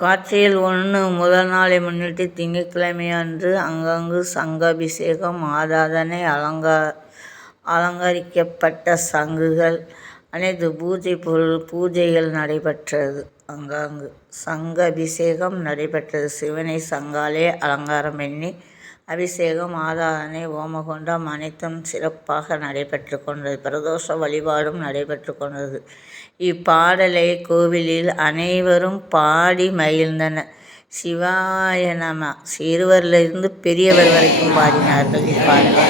கார்த்திகை 1 முதல் நாளை முன்னிட்டு திங்கட்கிழமை அன்று அங்கங்கு சங்காபிஷேகம், ஆராதனை, அலங்கரிக்கப்பட்ட சங்குகள், அனைத்து பூஜைகள் நடைபெற்றது. அங்கங்கு சங்க அபிஷேகம் நடைபெற்றது. சிவனை சங்காலே அலங்காரம் பண்ணி அபிஷேகம், ஆராதனை, ஓமகுண்டம் அனைத்தும் சிறப்பாக நடைபெற்று கொண்டது. பிரதோஷ வழிபாடும் நடைபெற்று கொண்டது. இப்பாடலை கோவிலில் அனைவரும் பாடி மகிழ்ந்தனர். சிவாய நம. சிறுவரிலிருந்து பெரியவர் வரைக்கும் பாடினார்கள் இப்பாடலை.